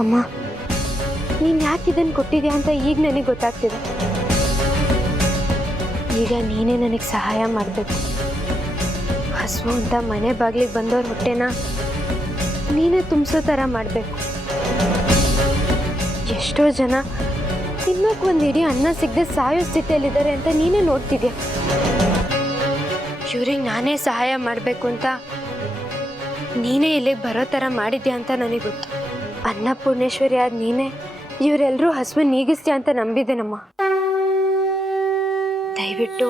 ಅಮ್ಮ, ನೀನು ಯಾಕೆ ಇದನ್ನು ಕೊಟ್ಟಿದ್ಯಾ ಅಂತ ಈಗ ನನಗೆ ಗೊತ್ತಾಗ್ತಿದೆ. ಈಗ ನೀನೇ ನನಗೆ ಸಹಾಯ ಮಾಡಬೇಕು. ಹಸುವು ಅಂತ ಮನೆ ಬಾಗಿಲಿಗೆ ಬಂದವ್ರ ಹೊಟ್ಟೆನ ನೀನೇ ತುಂಬಿಸೋ ಥರ ಮಾಡಬೇಕು. ಎಷ್ಟೋ ಜನ ತಿನ್ನೋಕೆ ಒಂದು ಇಡೀ ಅನ್ನ ಸಿಗದೆ ಸಾಯೋ ಸ್ಥಿತಿಯಲ್ಲಿದ್ದಾರೆ ಅಂತ ನೀನೇ ನೋಡ್ತಿದ್ಯಾ. ಇವ್ರಿಗೆ ನಾನೇ ಸಹಾಯ ಮಾಡಬೇಕು ಅಂತ ನೀನೇ ಇಲ್ಲಿಗೆ ಬರೋ ಥರ ಮಾಡಿದ್ಯಾ ಅಂತ ನನಗೆ ಗೊತ್ತು. ಅನ್ನಪೂರ್ಣೇಶ್ವರಿ ಆದ ನೀನೇ ಇವರೆಲ್ಲರೂ ಹಸುವು ನೀಗಿಸ್ತೀಯ ಅಂತ ನಂಬಿದ್ದೇನಮ್ಮ. ದಯವಿಟ್ಟು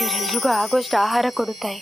ಇವರೆಲ್ರಿಗೂ ಆಗೋಷ್ಟು ಆಹಾರ ಕೊಡುತ್ತಾಯಿ.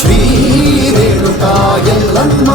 ಶ್ರೀ ರೇಣುಕಾ ಯಲ್ಲಮ್ಮ